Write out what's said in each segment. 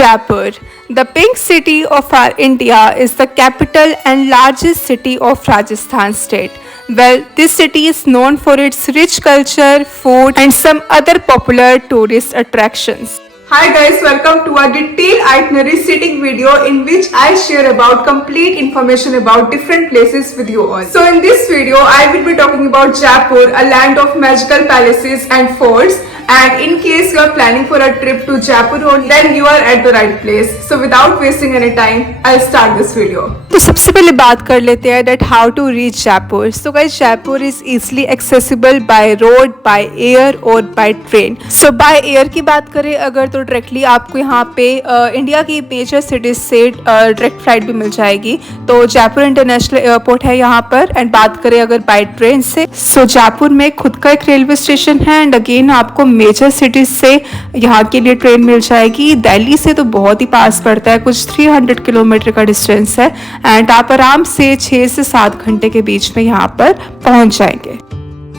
Jaipur. The pink city of our India is the capital and largest city of Rajasthan state. Well, this city is known for its rich culture, food, and some other popular tourist attractions. Hi guys, welcome to a detailed itinerary sitting video in which I share about complete information about different places with you all. So in this video, I will be talking about Jaipur, a land of magical palaces and forts. And in case you are planning for a trip to Jaipur, then you are at the right place. So without wasting any time, I'll start this video. तो सबसे पहले बात कर लेते हैं that how to reach Jaipur. So guys, Jaipur is easily accessible by road, by air और by train. So by air की बात करें अगर तो डायरेक्टली आपको यहाँ पे इंडिया की मेजर सिटीज से डायरेक्ट फ्लाइट भी मिल जाएगी. तो जयपुर इंटरनेशनल एयरपोर्ट है यहाँ पर. एंड बात करें अगर बाय ट्रेन से, सो जयपुर में खुद का एक रेलवे स्टेशन है. एंड अगेन आपको मेजर सिटीज से यहाँ के लिए ट्रेन मिल जाएगी. दिल्ली से तो बहुत ही पास पड़ता है, कुछ 300 किलोमीटर का डिस्टेंस है. एंड आप आराम से 6 से 7 घंटे के बीच में यहाँ पर पहुँच जाएंगे.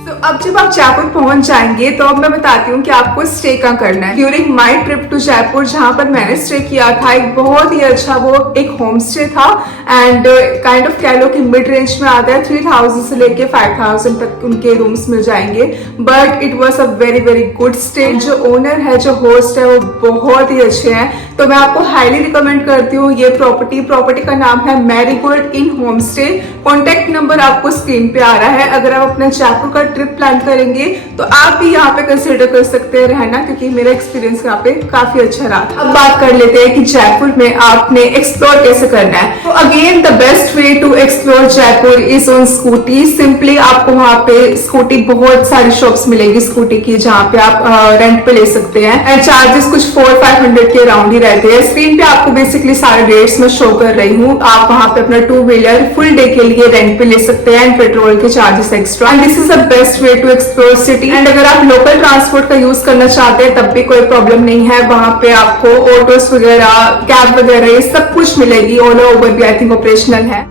तो अब जब आप जयपुर पहुंच जाएंगे तो अब मैं बताती हूँ कि आपको स्टे कहाँ करना है. During my trip to Jaipur जहाँ पर मैंने स्टे किया था, एक बहुत ही अच्छा वो एक होम स्टे था. एंड काइंड ऑफ कह लो कि मिड रेंज में आता है. 3000 से लेके 5000 तक उनके रूम्स मिल जाएंगे. But it was a very very good stay. जो ओनर है, जो होस्ट है, वो बहुत ही अच्छे हैं. तो मैं आपको हाईली रिकमेंड करती हूँ ये प्रॉपर्टी का नाम है मैरीगोल्ड इन होम स्टे. कॉन्टेक्ट नंबर आपको स्क्रीन पे आ रहा है. अगर आप अपना जयपुर का ट्रिप प्लान करेंगे तो आप भी यहाँ पे कंसिडर कर सकते हैं रहना, क्योंकि मेरा एक्सपीरियंस यहाँ पे काफी अच्छा रहा था. अब बात कर लेते हैं कि जयपुर में आपने एक्सप्लोर कैसे करना है. तो again the best way to explore Jaipur is on scooty. Simply आपको वहाँ पे स्कूटी, बहुत सारी शॉप्स मिलेगी स्कूटी की जहाँ पे आप रेंट पे ले सकते हैं. एंड चार्जेस कुछ 400-500 के अराउंड ही रहते हैं. स्क्रीन पे आपको बेसिकली सारे रेट्स में शो कर रही हूँ. आप वहाँ पे अपना 2 व्हीलर फुल डे के लिए रेंट पे ले सकते हैं. एंड पेट्रोल के charges extra. And this is the best way to explore city. एंड अगर आप लोकल ट्रांसपोर्ट का यूज करना चाहते हैं तब भी कोई प्रॉब्लम नहीं है. वहां पे आपको ऑटोस वगैरह, कैब वगैरह, ये सब कुछ मिलेगी. ओला उबर भी आई थिंक ऑपरेशनल है.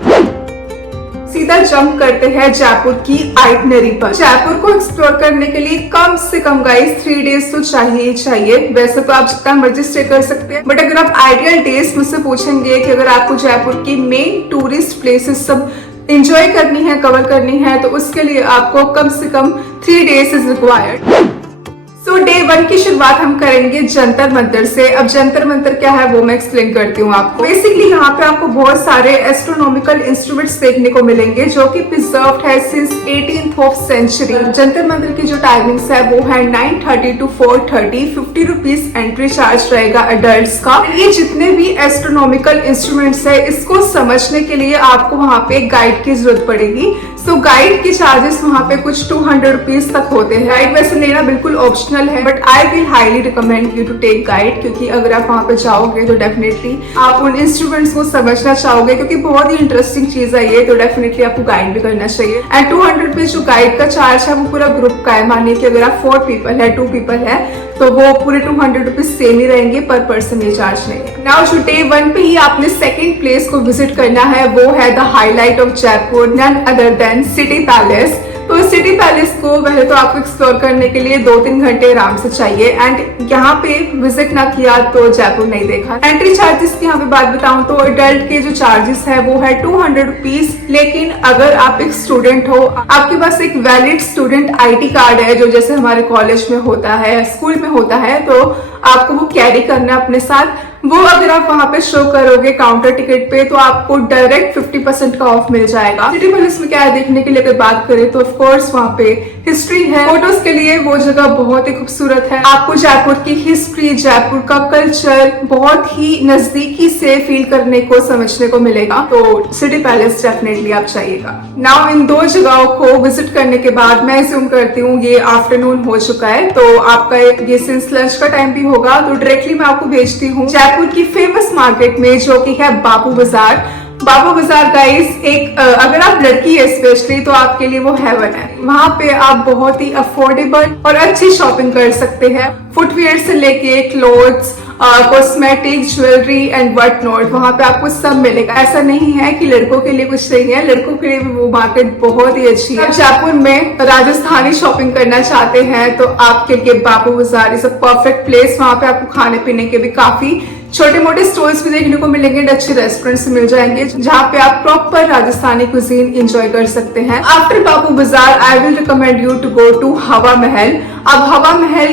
सीधा जंप करते हैं जयपुर की आइटनरी पर. जयपुर को एक्सप्लोर करने के लिए कम से कम गाइस 3 डेज तो चाहिए ही चाहिए. वैसे तो आप जितना मर्जी स्टे कर सकते हैं, बट अगर आप आइडियल डेज मुझसे पूछेंगे कि अगर आपको जयपुर की मेन टूरिस्ट प्लेसेस सब एंजॉय करनी है, कवर करनी है, तो उसके लिए आपको कम से कम 3 days is required. So day 1 की शुरुआत हम करेंगे जंतर मंतर से. अब जंतर मंतर क्या है वो मैं एक्सप्लेन करती हूँ आपको. बेसिकली यहाँ पे आपको बहुत सारे एस्ट्रोनॉमिकल इंस्ट्रूमेंट्स देखने को मिलेंगे जो कि प्रिजर्व्ड है since 18th century. Jantar Mantar की जो टाइमिंग्स है वो है 9:30 to 4:30. 50 रुपीज एंट्री चार्ज रहेगा एडल्ट्स का. ये जितने भी एस्ट्रोनॉमिकल इंस्ट्रूमेंट्स है, इसको समझने के लिए आपको वहाँ पे गाइड की जरूरत पड़ेगी. सो गाइड के चार्जेस वहाँ पे कुछ 200 रुपीज तक होते हैं. गाइड वैसे लेना बिल्कुल ऑप्शनल है, but I will highly recommend you to take guide, क्योंकि अगर आप वहाँ पे जाओगे तो डेफिनेटली आप उन इंस्ट्रूमेंट्स को समझना चाहोगे, क्योंकि बहुत ही इंटरेस्टिंग चीज है ये. तो डेफिनेटली आपको गाइड भी करना चाहिए. एंड 200 रुपीज जो गाइड का चार्ज है वो पूरा ग्रुप का है. मानिए कि अगर आप 4 पीपल है, 2 पीपल है, तो वो पूरे 200 रुपीज सेम ही रहेंगे. पर पर्सन ये चार्ज नहीं है. नाउ जो डे 1 पे ही आपने सेकेंड प्लेस को विजिट करना है वो है the highlight of Jaipur, none other than city palace. तो सिटी पैलेस को पहले तो आपको एक्सप्लोर करने के लिए 2-3 घंटे आराम से चाहिए. एंड यहाँ पे विजिट ना किया तो जयपुर नहीं देखा. एंट्री चार्जेस की यहाँ पे बात बताऊं तो एडल्ट के जो चार्जेस है वो है 200 रुपीज. लेकिन अगर आप एक स्टूडेंट हो, आपके पास एक वैलिड स्टूडेंट आईडी कार्ड है, जो जैसे हमारे कॉलेज में होता है, स्कूल में होता है, तो आपको वो कैरी करना अपने साथ. वो अगर आप वहां पे शो करोगे काउंटर टिकट पे तो आपको डायरेक्ट 50% का ऑफ मिल जाएगा. सिटी पैलेस में क्या है देखने के लिए अगर बात करें तो ऑफ कोर्स वहाँ पे हिस्ट्री है. फोटोज के लिए वो जगह बहुत ही खूबसूरत है. आपको जयपुर की हिस्ट्री, जयपुर का कल्चर बहुत ही नजदीकी से फील करने को, समझने को मिलेगा. तो सिटी पैलेस डेफिनेटली आप चाहिएगा. नाउ इन 2 जगहों को विजिट करने के बाद मैं अज्यूम करती हूँ ये आफ्टरनून हो चुका है, तो आपका ये सिंस लंच का टाइम भी होगा, तो डायरेक्टली मैं आपको भेजती हूँ जयपुर की फेमस मार्केट में, जो कि है बापू बाजार. बापू बाजार गाइस एक अगर आप लड़की है स्पेशली तो आपके लिए वो हेवन है. वहाँ पे आप बहुत ही अफोर्डेबल और अच्छी शॉपिंग कर सकते हैं. फुटवियर से लेके clothes, cosmetic, jewellery and what not, वहाँ पे आपको सब मिलेगा. ऐसा नहीं है कि लड़कों के लिए कुछ नहीं है, लड़कों के लिए भी वो मार्केट बहुत ही अच्छी है. जयपुर में राजस्थानी शॉपिंग करना चाहते हैं तो आपके लिए बापू बाजार इज अ परफेक्ट प्लेस. वहाँ पे आपको खाने पीने के भी काफी छोटे मोटे स्टॉल्स भी देखने को मिलेंगे, अच्छे रेस्टोरेंट्स मिल जाएंगे जहाँ पे आप प्रॉपर राजस्थानी कुजीन एंजॉय कर सकते हैं। After Bapu Bazaar I will recommend you to go to Hawa Mahal. अब हवा महल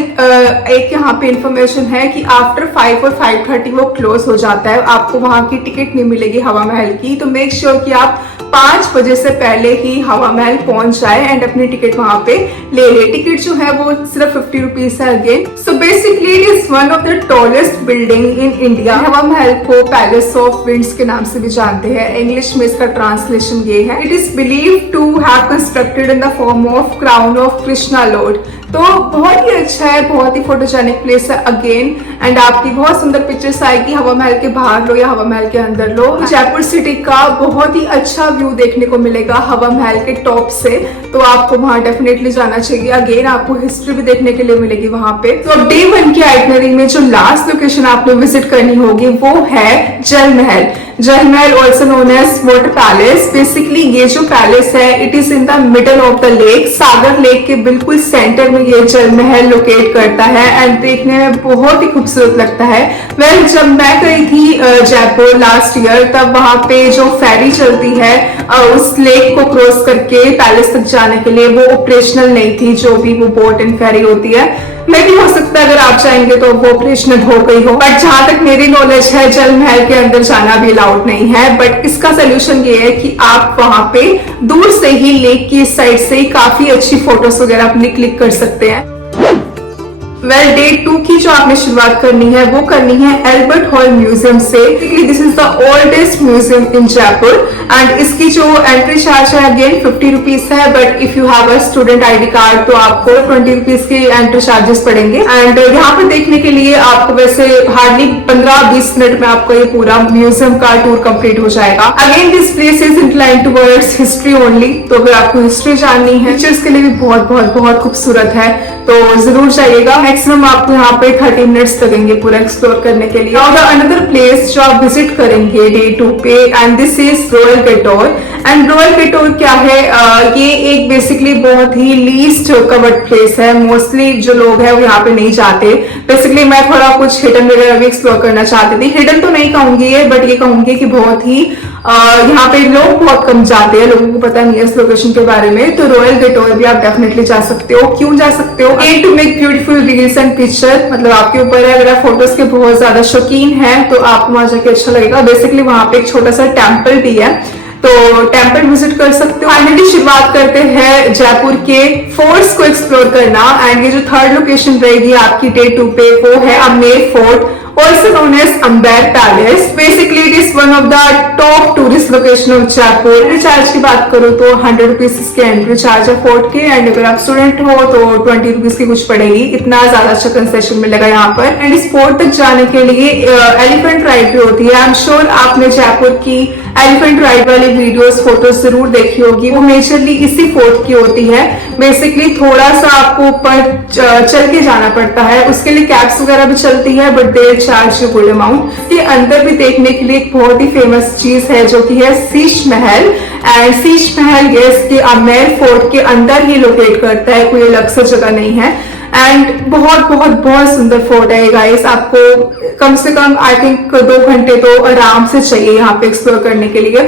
एक यहाँ पे इंफॉर्मेशन है कि आफ्टर 5 और 5:30 वो क्लोज हो जाता है, आपको वहां की टिकट नहीं मिलेगी हवा महल की। तो मेक श्योर कि आप 5 बजे से पहले ही हवा महल पहुंच जाए एंड अपनी टिकट वहां पे ले ले। टिकट जो है वो सिर्फ 50 रुपीज है again. So basically it is one of the tallest building in India. हवा महल को पैलेस ऑफ विंड्स के नाम से भी जानते हैं, इंग्लिश में इसका ट्रांसलेशन ये है। It is believe to have constructed in the form of crown of Krishna lord. तो बहुत ही अच्छा है, बहुत ही फोटोजेनिक प्लेस है अगेन एंड आपकी बहुत सुंदर पिक्चर्स आएगी हवा महल के बाहर लो या हवा महल के अंदर लो। जयपुर सिटी का बहुत ही अच्छा व्यू देखने को मिलेगा हवा महल के टॉप से, तो आपको वहां डेफिनेटली जाना चाहिए। अगेन आपको हिस्ट्री भी देखने के लिए मिलेगी वहां पे। तो अब डे 1 की आइटनरी में जो लास्ट लोकेशन आपने विजिट करनी होगी वो है जल Mahal. Jal Mahal also known as water palace. Basically ये जो पैलेस है it is in the middle of the lake, Sagar lake के बिल्कुल सेंटर में ये जल महल लोकेट करता है एंड देखने में बहुत ही खूबसूरत लगता है। वेल जब मैं गई थी जयपुर लास्ट ईयर तब वहां पे जो फेरी चलती है उस लेक को क्रॉस करके पैलेस तक जाने के लिए वो ऑपरेशनल नहीं थी, जो भी वो बोट एंड फेरी होती है। मे भी हो सकता है अगर आप चाहेंगे तो वो ऑपरेशनल हो गई हो, बट जहां तक मेरी नॉलेज है जल महल के अंदर जाना भी अलाउड नहीं है। बट इसका सोल्यूशन ये है कि आप वहां पे दूर से ही लेक की साइड से काफी अच्छी फोटोज वगैरह अपनी क्लिक कर सकते हैं। वेल डे 2 की जो आपने शुरुआत करनी है वो करनी है एल्बर्ट हॉल म्यूजियम से। This is the oldest museum in Jaipur and इसकी जो एंट्री चार्ज है अगेन 50 रुपीज है, but if you have a student ID card तो आपको 20 रुपीज के एंट्री चार्जेस पड़ेंगे। एंड यहाँ पर देखने के लिए आपको वैसे हार्डली 15-20 मिनट में आपको ये पूरा म्यूजियम का टूर कंप्लीट हो जाएगा। Again this place is inclined towards history only, तो अगर आपको हिस्ट्री जाननी है पिक्चर्स के लिए भी बहुत बहुत बहुत खूबसूरत है तो जरूर जाइएगा। मैक्सिमम आपको यहाँ पे 30 मिनट्स लगेंगे पूरा एक्सप्लोर करने के लिए। और अनदर प्लेस जो आप विजिट करेंगे डे 2 पे and this is Royal Gaitore. And Royal Gaitore क्या है, ये एक बेसिकली बहुत ही लीस्ट कवर्ड प्लेस है। मोस्टली जो लोग हैं वो यहाँ पे नहीं जाते। बेसिकली मैं थोड़ा कुछ हिडन वगैरह भी एक्सप्लोर करना चाहती थी। हिडन तो नहीं कहूंगी ये, बट ये कहूंगी कि बहुत ही यहाँ पे लोग बहुत कम जाते हैं, लोगों को पता नहीं है इस लोकेशन के बारे में। तो रॉयल गेटोर भी आप डेफिनेटली जा सकते हो। क्यों जा सकते हो? A to make beautiful reels and picture, मतलब आपके ऊपर है। अगर आप फोटोज के बहुत ज्यादा शौकीन हैं तो आपको वहां जाके अच्छा लगेगा। बेसिकली वहां पे एक छोटा सा टेम्पल भी है तो टेम्पल विजिट कर सकते हो। फाइनली शुरुआत करते हैं जयपुर के फोर्ट्स को एक्सप्लोर करना एंड ये जो थर्ड लोकेशन रहेगी आपकी डे 2 पे वो है अमेर fort, also known as Amber Palace. Basically, it is one of the top tourist location of Jaipur. Entry charge की बात करो तो 100 रुपीज इसके एंट्री चार्ज है फोर्ट के एंड अगर आप स्टूडेंट हो तो 20 रुपीज की कुछ पड़ेगी। इतना ज्यादा अच्छा कंसेशन मिलेगा यहाँ पर। एंड इस फोर्ट तक जाने के लिए एलिफेंट राइड भी होती है। आई एम श्योर आपने जयपुर की एलिफेंट राइड वाली वीडियोस फोटोज जरूर देखी होगी, वो मेजरली इसी फोर्ट की होती है। बेसिकली थोड़ा सा आपको ऊपर चल के जाना पड़ता है, उसके लिए कैब्स वगैरह भी चलती है but they charge good amount. ये अंदर भी देखने के लिए एक बहुत ही फेमस चीज है जो कि है शीश महल। एंड शीश महल ये इसके अमेर फोर्ट के अंदर ही लोकेट करता है, कोई अलग से जगह नहीं है। एंड बहुत बहुत बहुत सुंदर फोर्ट है गाइस, आपको कम से कम आई थिंक 2 घंटे तो आराम से चाहिए यहाँ पे एक्सप्लोर करने के लिए।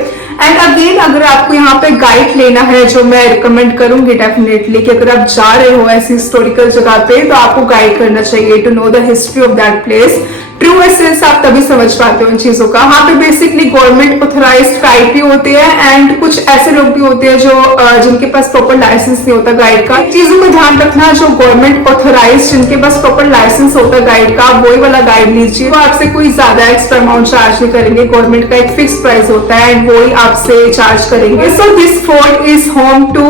एंड अगेन अगर आपको यहाँ पे गाइड लेना है, जो मैं रिकमेंड करूंगी डेफिनेटली कि अगर आप जा रहे हो ऐसी हिस्टोरिकल जगह पे तो आपको गाइड करना चाहिए to know the history of that place. True essence आप तभी समझ पाते हो इन चीजों का। वहां पे बेसिकली गवर्नमेंट ऑथोराइज्ड गाइड भी होते हैं एंड कुछ ऐसे लोग भी होते हैं जो जिनके पास प्रॉपर लाइसेंस नहीं होता गाइड का। चीजों का ध्यान रखना, जो गवर्नमेंट ऑथोराइज्ड जिनके पास प्रॉपर लाइसेंस होता है गाइड का, वही वाला गाइड लीजिए। वो आपसे कोई ज्यादा एक्स्ट्रा अमाउंट चार्ज नहीं करेंगे, गवर्नमेंट का एक फिक्स प्राइस होता है एंड वही आपसे चार्ज करेंगे। So this fort is home to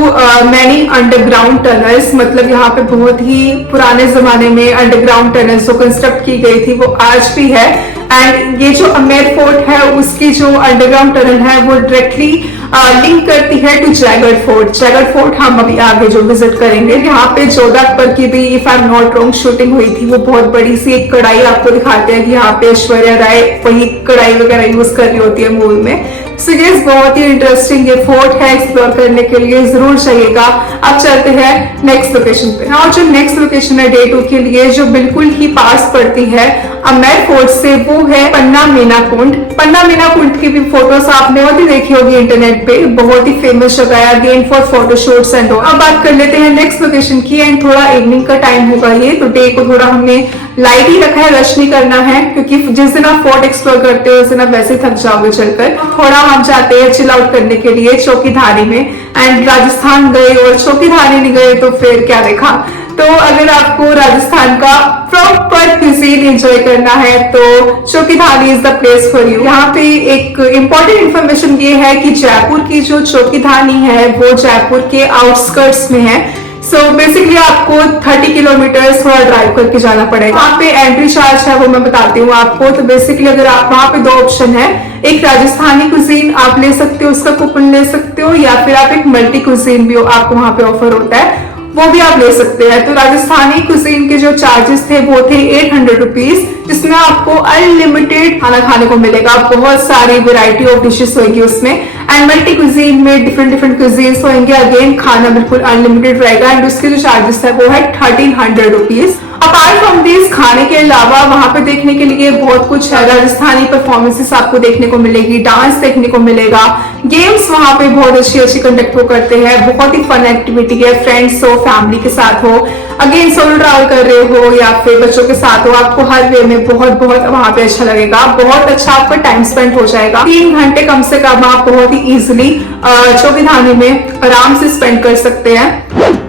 many underground tunnels, मतलब यहाँ पे बहुत ही पुराने जमाने में अंडरग्राउंड टनल्स जो कंस्ट्रक्ट की गई थी वो आज भी है। एंड ये जो अमेर फोर्ट है उसकी जो अंडरग्राउंड टनल है वो डायरेक्टली लिंक करती है to Jaigarh fort. Jaigarh fort हम अभी आगे जो विजिट करेंगे, यहाँ पे 14 अक्टूबर की भी if I am not wrong shooting हुई थी। वो बहुत बड़ी सी एक कढ़ाई आपको दिखाते हैं कि यहाँ पे ऐश्वर्या राय वही कढ़ाई वगैरह यूज कर रही होती है मूवी में। सो ये बहुत ही इंटरेस्टिंग ये फोर्ट है, एक्सप्लोर करने के लिए जरूर चाहिएगा। अब चलते हैं नेक्स्ट लोकेशन पे। और जो नेक्स्ट लोकेशन है डे 2 के लिए, जो बिल्कुल ही पास पड़ती है अमेर फोर्ट से, वो है पन्ना मीना कुंड। पन्ना मीना कुंड की भी फोटोज आपने बहुत ही देखी होगी इंटरनेट पे, बहुत ही फेमस जगह है again for photoshoots and all. अब बात कर लेते हैं नेक्स्ट लोकेशन की, एंड थोड़ा इवनिंग का टाइम होगा ये, तो डे को थोड़ा हमने लाइट ही रखा है, रश नहीं करना है, क्योंकि जिस दिन आप फोर्ट एक्सप्लोर करते हो उस दिन आप वैसे थक जाओगे चलकर। थोड़ा हम जाते हैं चिल आउट करने के लिए चौकीधारी में, एंड राजस्थान गए और चौकीधारी नहीं गए तो फिर क्या देखा। तो अगर आपको राजस्थान का प्रॉपर क्यूजीन एंजॉय करना है तो Chokhidhani is the place for you. यहाँ पे एक इम्पोर्टेंट इन्फॉर्मेशन ये है कि जयपुर की जो चौकीधानी है वो जयपुर के आउटस्कर्ट्स में है। सो बेसिकली आपको 30 किलोमीटर थोड़ा ड्राइव करके जाना पड़ेगा। वहाँ पे एंट्री चार्ज है वो मैं बताती हूँ आपको। तो बेसिकली अगर आप वहाँ पे 2 ऑप्शन है, एक राजस्थानी कुजीन आप ले सकते हो, उसका कूपन ले सकते हो, या फिर आप एक मल्टी कुजीन भी आपको वहाँ पे ऑफर होता है वो भी आप ले सकते हैं। तो राजस्थानी कुजीन के जो चार्जेस थे वो थे 800 रुपीज, जिसमें आपको अनलिमिटेड खाना खाने को मिलेगा, बहुत सारी वैरायटी ऑफ डिशेस होगी उसमें। एंड मल्टी कुजीन में डिफरेंट कुजीन्स होंगे, अगेन खाना बिल्कुल अनलिमिटेड रहेगा, एंड उसके जो चार्जेस है वो है 1300 रुपीज। अपार्ट फ्रॉम दिस खाने के अलावा वहां पे देखने के लिए बहुत कुछ है। राजस्थानी परफॉर्मेंसेस आपको देखने को मिलेगी, डांस देखने को मिलेगा, गेम्स वहां पे बहुत अच्छी कंडक्ट वो करते हैं, बहुत ही फन एक्टिविटी है, फ्रेंड्स हो फैमिली के साथ हो, अगेन सोलो ट्रैवल कर रहे हो या फिर बच्चों के साथ हो, आपको हर वे में बहुत वहां पे अच्छा लगेगा, बहुत अच्छा आपका टाइम स्पेंड हो जाएगा। 3 घंटे कम से कम आप बहुत ही इजिली चौकीधानी में आराम से स्पेंड कर सकते हैं।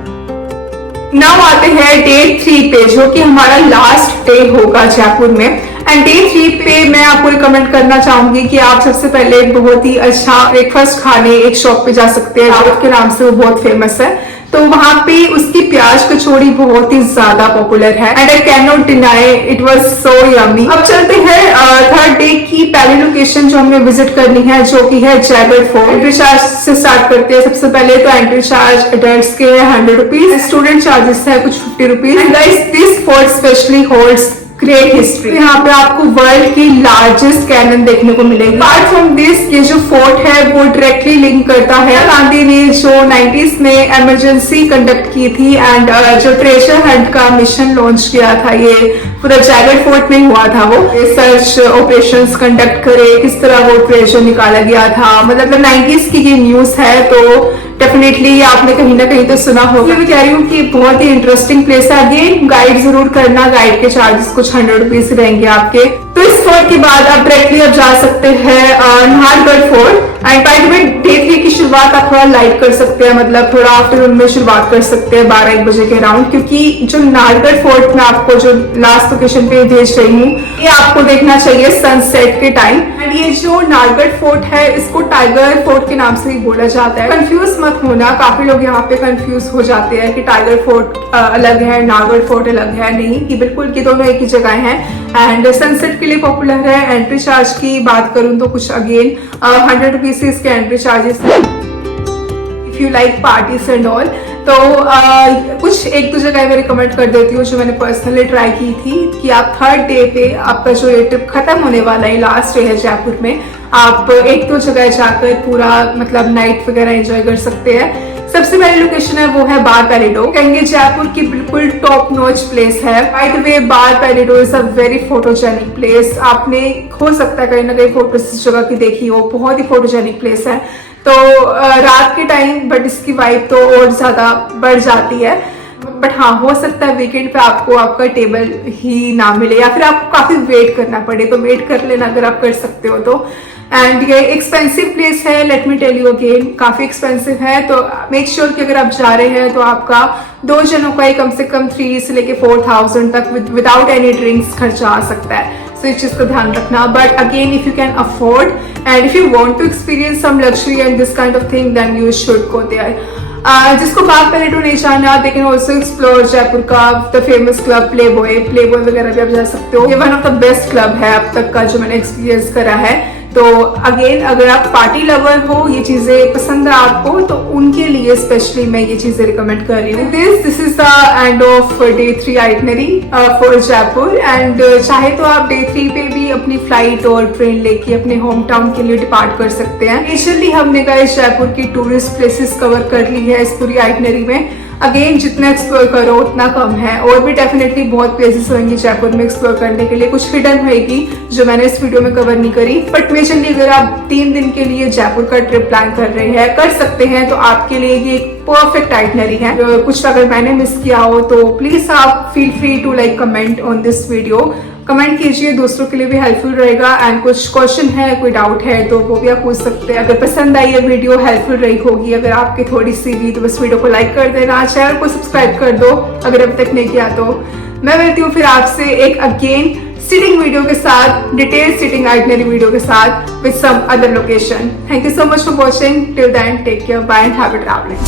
नाउ आते हैं डे 3 पे, जो कि हमारा लास्ट डे होगा जयपुर में। एंड डे 3 पे मैं आपको रिकमेंड करना चाहूंगी कि आप सबसे पहले बहुत ही अच्छा ब्रेकफास्ट खाने एक शॉप पे जा सकते हैं, रावत के नाम से वो बहुत फेमस है। तो वहां पे उसकी प्याज कचौड़ी बहुत ही ज्यादा पॉपुलर है, and I can not deny it was so yummy. अब चलते हैं थर्ड डे की पहली लोकेशन जो हमें विजिट करनी है, जो कि है जयगढ़ फोर्ट। एंट्री चार्ज से स्टार्ट करते हैं। सबसे पहले तो एंट्री चार्ज अडल्ट्स के 100 रुपीज, स्टूडेंट चार्जेस है कुछ 50 rupees. Guys this fort specially holds great history. यहाँ पे आपको वर्ल्ड की लार्जेस्ट कैनन देखने को मिलेगी। अपार्ट फ्रॉम दिस ये जो फोर्ट है वो डायरेक्टली लिंक करता है गांधी ने जो 90s में इमरजेंसी कंडक्ट की थी, एंड जो ट्रेजर हंट का मिशन लॉन्च किया था, ये पूरा जयगढ़ फोर्ट में हुआ था। वो सर्च ऑपरेशंस कंडक्ट करे, किस तरह वो ट्रेजर निकाला गया था, मतलब 90s की ये न्यूज है, तो डेफिनेटली आपने कहीं ना कहीं तो सुना होगा। मैं कह रही हूँ कि बहुत ही इंटरेस्टिंग प्लेस है। अगेन गाइड जरूर करना, गाइड के चार्जेस कुछ 100 रुपीज रहेंगे आपके। तो इस फोर्ट के बाद आप डायरेक्टली आप जा सकते हैं Nahargarh fort. And bye the way day 3 की शुरुआत आप थोड़ा लाइट कर सकते हैं, मतलब थोड़ा आफ्टरनून में शुरुआत कर सकते हैं 12-1 बजे के अराउंड, क्योंकि जो नाहरगढ़ फोर्ट में आपको जो लास्ट लोकेशन पे भेज रही हूँ ये आपको देखना चाहिए सनसेट के टाइम। एंड ये जो नाहरगढ़ फोर्ट है इसको टाइगर फोर्ट के नाम से ही बोला जाता है। कंफ्यूज मत होना, काफी लोग यहाँ पे कंफ्यूज हो जाते हैं कि टाइगर फोर्ट अलग है, नाहरगढ़ फोर्ट अलग है। नहीं, कि बिल्कुल की दोनों एक ही जगह है, एंड सनसेट के लिए पॉपुलर है। एंट्री चार्ज की बात करूं तो कुछ अगेन 100 रुपीज से इसके एंट्री चार्जेस है। If you like parties and all, तो कुछ 1-2 जगह मैं रिकमेंड कर देती हूँ जो मैंने पर्सनली ट्राई की थी, कि आप थर्ड डे पे आपका जो ये ट्रिप खत्म होने वाला है, लास्ट डे है जयपुर में, आप 1-2 जगह जाकर पूरा मतलब नाइट वगैरह एंजॉय कर सकते हैं। सबसे पहली लोकेशन है वो है बार पैलेडो, कहेंगे जयपुर की बिल्कुल टॉप नॉच प्लेस है। By the way bar Palladio is a very photogenic place. आपने हो सकता है कहीं ना कहीं फोटोज इस जगह की देखी हो, बहुत ही फोटोजेनिक प्लेस है। तो रात के टाइम बट इसकी वाइब तो और ज्यादा बढ़ जाती है। बट हाँ, हो सकता है वीकेंड पे आपको आपका टेबल ही ना मिले, या फिर आपको काफी वेट करना पड़े, तो वेट कर लेना अगर आप कर सकते हो तो। एंड ये एक्सपेंसिव प्लेस है, let me tell you again, काफी एक्सपेंसिव है। तो मेक श्योर कि अगर आप जा रहे हैं तो आपका 2 जनों का ही कम से कम 3 से लेके 4000 तक विदाउट एनी ड्रिंक्स खर्चा आ सकता है। सो इस चीज का ध्यान रखना। But again if you can afford and if you want to experience some luxury and this kind of thing, then you should go there. जिसको बाग पैलेटो नहीं जाना, they can also explore Jaipur का द फेमस क्लब प्लेबॉय वगैरह भी आप जा सकते हो। ये one of the best club है अब तक का जो मैंने एक्सपीरियंस करा है। तो अगेन अगर आप पार्टी लवर हो, ये चीजें पसंद है आपको, तो उनके लिए स्पेशली मैं ये चीजें रिकमेंड कर रही हूँ। This is the end of day 3 itinerary for Jaipur. And चाहे तो आप डे 3 पे भी अपनी फ्लाइट और ट्रेन लेके अपने होम टाउन के लिए डिपार्ट कर सकते हैं। इनिशियली हमने गाइस जयपुर की टूरिस्ट प्लेसेस कवर कर ली है इस पूरी आइटनरी में। अगेन जितना एक्सप्लोर करो उतना कम है, और भी डेफिनेटली बहुत प्लेसेस होंगी जयपुर में एक्सप्लोर करने के लिए, कुछ हिडन होगी जो मैंने इस वीडियो में कवर नहीं करी। बट मेजरली अगर आप 3 दिन के लिए जयपुर का ट्रिप प्लान कर रहे हैं, कर सकते हैं, तो आपके लिए ये एक परफेक्ट आइटनरी है। कुछ अगर मैंने मिस किया हो तो प्लीज आप feel free to like comment on this video. Comment कीजिए, दूसरों के लिए भी हेल्पफुल रहेगा। एंड कुछ क्वेश्चन है, कोई डाउट है तो वो भी आप पूछ सकते हैं। अगर पसंद आई ये वीडियो, हेल्पफुल रही होगी अगर आपकी थोड़ी सी भी, तो बस वीडियो को लाइक कर देना, चैनल को सब्सक्राइब कर दो अगर अभी तक नहीं किया तो। मैं मिलती हूँ फिर आपसे एक अगेन सिटिंग वीडियो के साथ, डिटेल सिटिंग आइटनरी वीडियो के साथ with some other location. Thank you so much for watching. Till then take care, bye and happy travelling.